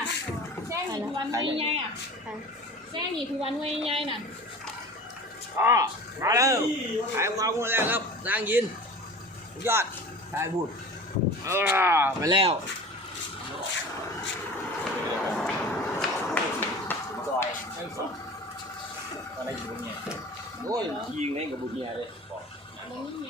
เนี่ยแจ้งนี่คือวันหน่วยใหญ่อะค่ะแจ้งนี่คือวันหน่วยใหญ่น่ะอ๋อมาแล้วขายความหมดแล้วครับนางยินสุดยอดขายบุญเออไปแล้วซอยไม่สองอะไรอยู่บนเนี่ยโอ้ยยิงเล่นกับบุญเนี่ยเลยบอกมันนี่ยังนะอยู่ชิ้นหน่วยอยู่ชิ้นหน่วยแต่ไม่เบียดเอามีฝรั่งอะไรเด้ตรงนี้พลังจะหน่วย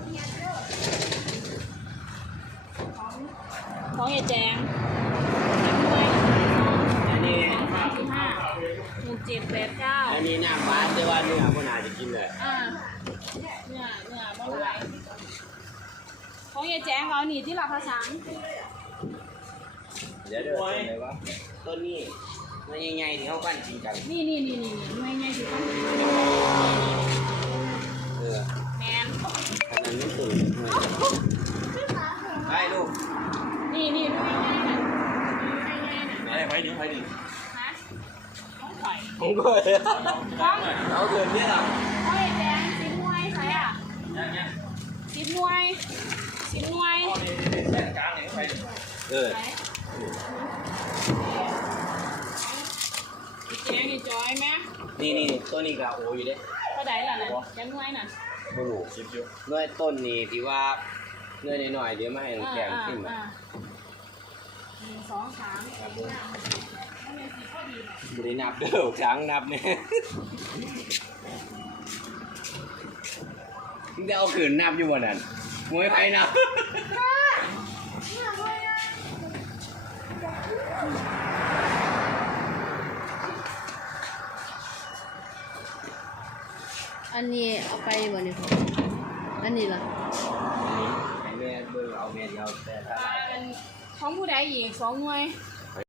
ของยายแจงสิบหน่วยอันนี้สองสามสิบห้าหนึ่งเจ็ดแปดเก้าอันนี้น้ำบ้านแต่ว่าเนื้อมันอาจจะกินเลยอ่าเนี่ยเนี่ยบ่ไหลายของยายแจงเอาหนีที่ลาภาษาเดี๋ยวเดี๋ยวเป็นอะไรวะต้นนี้มันยังไงที่เขาปั้นจริงจังนี่นี่นี่นี่หน่วยใหญ่ที่ต้องเออแมนอันนั้นไม่ตื่นไปลูก นี่นี่ไหนไปหนึ่งไปหนึ่งฮะต้องข่อยผมก็เลยต้องเอาเกินเนี่ยหรอของยแจงสิบหน่วยใช่อะยังยังสิบหน่วยสิบหน่วยเส้นกลางนี่ไปเออไหนแจงนี่จอยไหมนี่นี่ต้นนี้ก็โอ้อยู่เด้เท่าไหร่ล่ะน่ะจะหน่วยน่ะไม่รู้คิดอยู่เนื้อต้นนี้ที่ว่าเนื้อหน่อยๆเดี๋ยวมาให้น้ำแกงขึ้นมา นึ่งสองสามสี่ห้าหกไม่เป็นสิบพอดีบรินับเด้อช้างนับเนี่ยมึงจะเอาขืนนับอยู่บนนั้นมวยไปนับอันนี้เอาไปบ่เนี่ยพ่ออันนี้ล่ะให้แม่เบิ่งเอาแม่เดียวแต่ถ้าอ่าเป็น ของผู้ใดอีกสองหน่วยเ